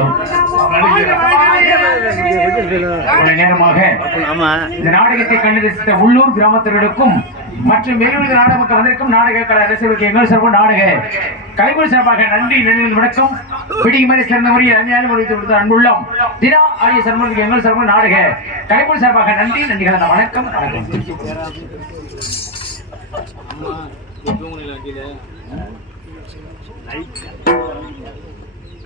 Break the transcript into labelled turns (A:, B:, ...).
A: வேண்டும்
B: நேரமாக
A: இந்த நாடகத்தை கண்டுரசித்த உள்ளூர் கிராமத்தினருக்கும் மற்றும் வெளியூர் நாடக மக்கள் வந்திருக்கும் நாடக கலை அரசியலுக்கு எங்கள் சிறப்பு நாடக கலைமுறை சிறப்பாக நன்றி நினைவில் வணக்கம். பிடிக்கு மாதிரி சிறந்த முறையில் அந்நியாயம் முடித்து கொடுத்த அன்புள்ளம். தினா ஆகிய சன்மானத்துக்கு எங்கள் சிறப்பு நாடக கலைமுறை சிறப்பாக நன்றி நன்றி கலந்த வணக்கம் வணக்கம்.